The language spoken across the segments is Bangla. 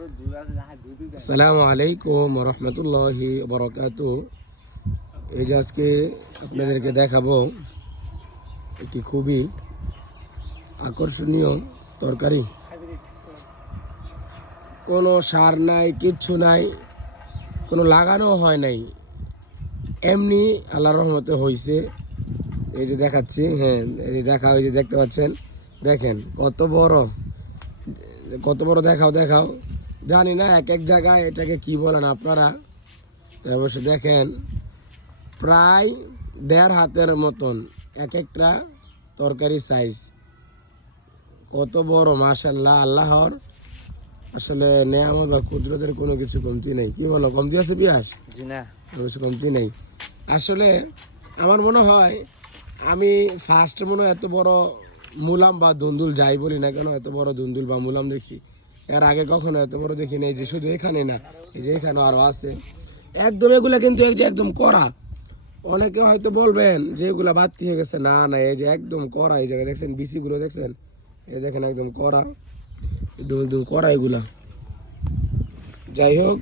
আসসালামু আলাইকুম রহমতুল্লাহি বারাকাতুহু। এই যে আজকে আপনাদেরকে দেখাবো একটি খুবই আকর্ষণীয় তরকারি। কোনো সার নাই, কিচ্ছু নাই, কোনো লাগানো হয় নাই, এমনি আল্লাহর রহমতে হয়েছে। এই যে দেখাচ্ছি, হ্যাঁ এই যে দেখা, ওই যে দেখতে পাচ্ছেন, দেখেন কত বড়, কত বড়, দেখাও দেখাও। জানি না এক এক জায়গায় এটাকে কি বলেন আপনারা, তাই অবশ্য দেখেন প্রায় 1.5 হাতের মতন এক একটা তরকারি সাইজ। কত বড় মাশাআল্লাহ, আল্লাহর আসলে নেয়ামত বা কুদরতের কোনো কিছু কমতি নেই। কি বলো, কমতি আছে পিয়াস? জি না, অবশ্য কমতি নেই। আসলে আমার মনে হয় আমি ফার্স্ট মনে হয় এত বড় মুলাম বা দুন্দুল যাই বলি না কেন, এত বড় দুন্দুল বা মুলাম দেখছি। এর আগে কখনো এত বড় দেখি নেই। যে শুধু এখানে না, এই যে এখানে আরও আছে একদম। এগুলা কিন্তু এই যে একদম কড়া। অনেকে হয়তো বলবেন যে এগুলা বাড়তি হয়ে গেছে, না না, এই যে একদম কড়া। এই জায়গায় দেখছেন বিসিগুলো, দেখছেন, এই দেখেন একদম কড়া, একদম একদম কড়া এগুলা। যাই হোক,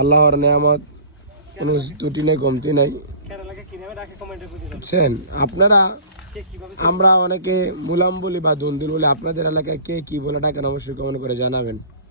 আল্লাহর নেয়ামত, কোনো ত্রুটি নেই, কমতি নাই। বুঝছেন আপনারা, আমরা অনেকে মুলাম বলি বা দুন্দুল বলি, আপনাদের এলাকায় কে কি বলে ডাকেন অবশ্যই কমেন্ট করে জানাবেন।